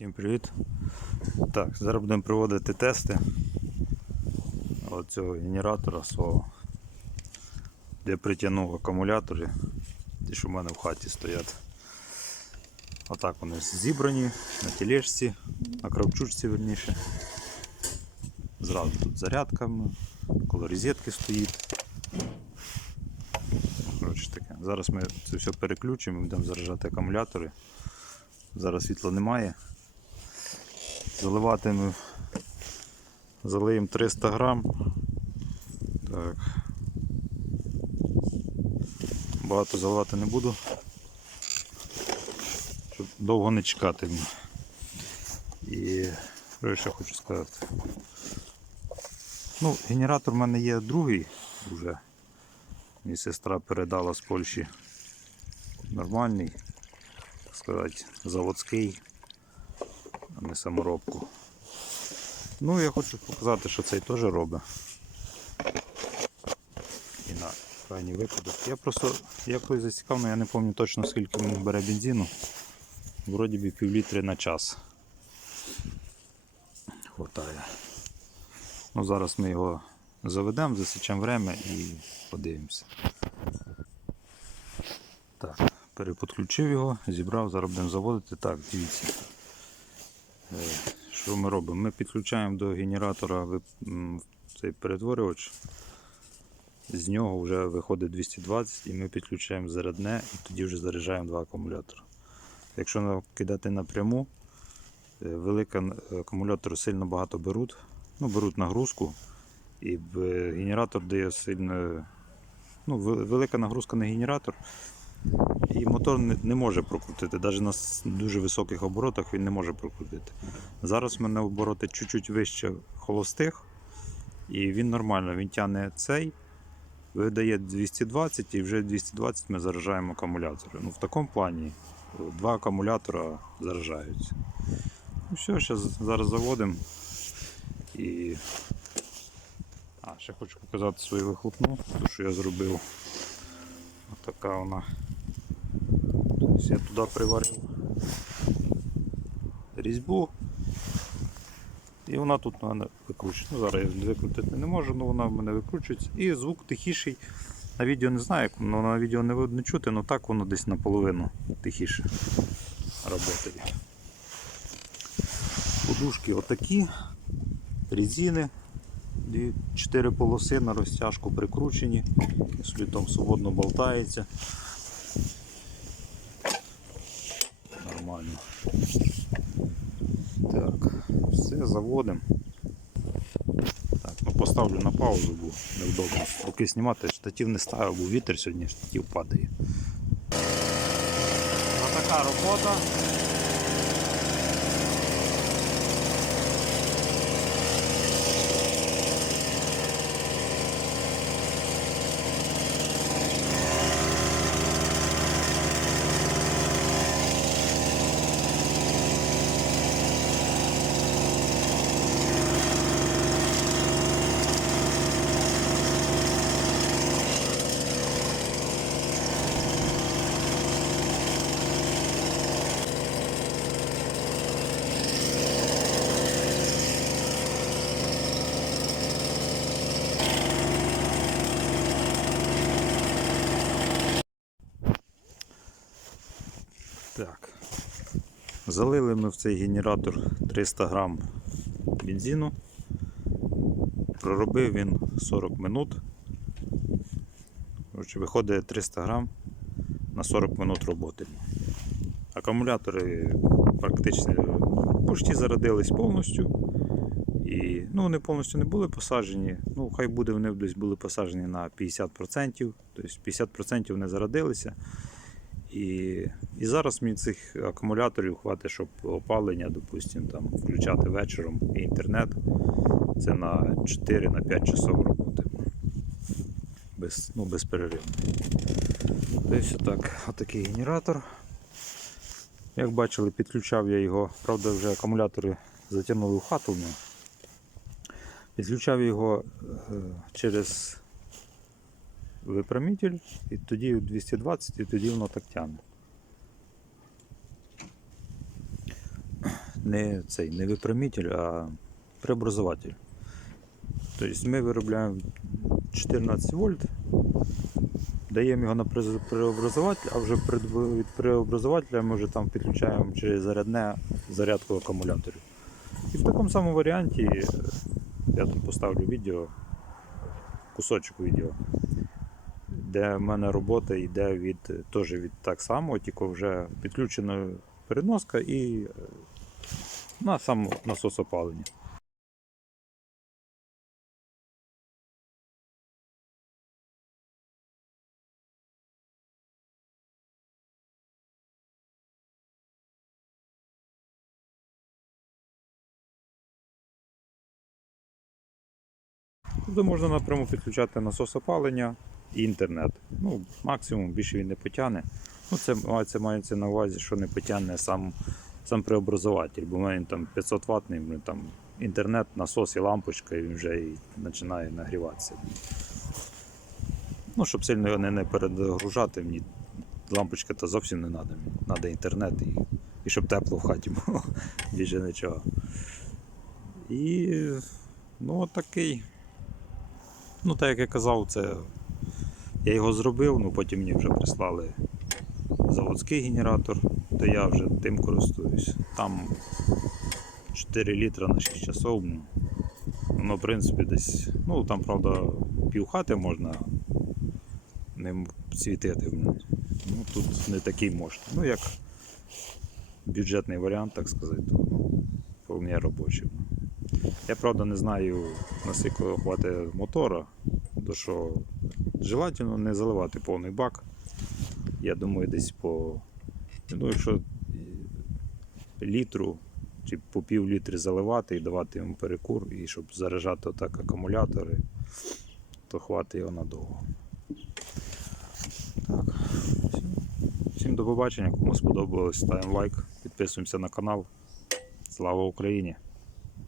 Всім привіт. Так, зараз будемо проводити тести цього генератора свого, де притягнув акумулятори, ті, що в мене в хаті стоять. Отак вони зібрані на тележці, на кравчучці верніше. Зразу тут зарядка, коло розетки стоїть. Коротше таке. Зараз ми це все переключимо і будемо заряджати акумулятори. Зараз світла немає. Заливати ми залиємо 300 грам. Так. Багато заливати не буду. Щоб довго не чекати. І що ще хочу сказати. Ну, генератор в мене є другий вже. Мені сестра передала з Польщі нормальний, так сказати, заводський, а не саморобку. Ну, я хочу показати, що цей теж робить. І на крайній випадок. Я просто я колись зацікавив, я не пам'ятаю точно скільки він бере бензину. Вроді би пів літри на час. Хватає. Ну, зараз ми його заведемо, засічемо время і подивимося. Так, переподключив його, зібрав, зараз будемо заводити. Так, дивіться. Е, Що ми робимо? Ми підключаємо до генератора цей перетворювач. З нього вже виходить 220 і ми підключаємо зарядне і тоді вже заряджаємо два акумулятори. Якщо кидати напряму, е, велика н- акумулятори сильно багато беруть, ну, беруть нагрузку, і генератор дає сильно. Ну, велика нагрузка на генератор, і мотор не, може прокрутити. Навіть на дуже високих оборотах він не може прокрутити. Зараз в мене обороти чуть-чуть вище холостих, і він нормально, він тягне цей, видає 220 і вже 220 ми заражаємо акумулятори. Ну, в такому плані е, два акумулятора заражаються. Ну все, щас, зараз заводимо. І... А, ще хочу показати свою вихлопну, ту, що я зробив. Отака вона. Я туди приварив різьбу. І вона тут в мене викручується. Ну, зараз я викрутити не можу, але вона в мене викручується. І звук тихіший. На відео не знаю, як воно на відео не видно чути, але так воно десь наполовину тихіше працює. Подушки отакі, резини, дві, чотири полоси на розтяжку прикручені, і там свободно болтається. Нормально. Так, все, заводимо. Так, ну поставлю на паузу, бо невдобно. Руки знімати, штатів не ставив, бо вітер сьогодні штатів падає. Ось така робота. Так. Залили ми в цей генератор 300 грам бензину. Проробив він 40 минут. Виходить 300 грам на 40 минут роботи. Акумулятори практично почти зарядились повністю. І, ну, вони повністю не були посаджені. Ну, хай буде, вони десь були посаджені на 50%. Тобто 50% не зарядилися. І, і зараз мені цих акумуляторів хватить, щоб опалення, допустим, там, включати вечором і інтернет. Це на 4-5 часов роботи. Без, ну, без перериву. Тобто отак, отакий генератор. Як бачили, підключав я його, правда, вже акумулятори затягнули в хату. Підключав його е, через випрямитель, і тоді 220, і тоді воно так тягне. не цей не випрямитель, а преобразователь. Тобто ми виробляємо 14 вольт, даємо його на преобразователь, а вже від преобразователя ми вже там підключаємо через зарядне зарядку акумуляторів. І в такому самому варіанті е, я там поставлю відео, кусочок відео, де в мене робота йде від теж від так само, тільки вже підключена переноска і е, на сам насос опалення. Туди можна напряму підключати насос опалення інтернет. Ну, максимум більше він не потягне. Ну, це, це мається на увазі, що не потягне сам, сам преобразователь, бо в мене там 500 ватний, там інтернет, насос і лампочка, і він вже і починає нагріватися. Ну, щоб сильно його не, перегружати, мені лампочка то зовсім не треба. Треба інтернет і, і щоб тепло в хаті було. Більше нічого. І ну, такий. Ну, так як я казав, це я його зробив, ну потім мені вже прислали заводський генератор, то я вже тим користуюсь. Там 4 літра на 6 часов. ну, Воно, в принципі, десь. Ну, там, правда, півхати можна ним світити. Ну, тут не такий мощний. Ну, як бюджетний варіант, так сказати, то ну, вполне робочий. Я правда не знаю, наскільки хватить мотора, то що желательно не заливати повний бак. Я думаю, десь по. Ну, якщо літру чи по пів літри заливати і давати йому перекур, і щоб заряджати отак акумулятори, то хватить його надовго. Так. Всім до побачення. Кому сподобалось, ставимо лайк, підписуємося на канал. Слава Україні!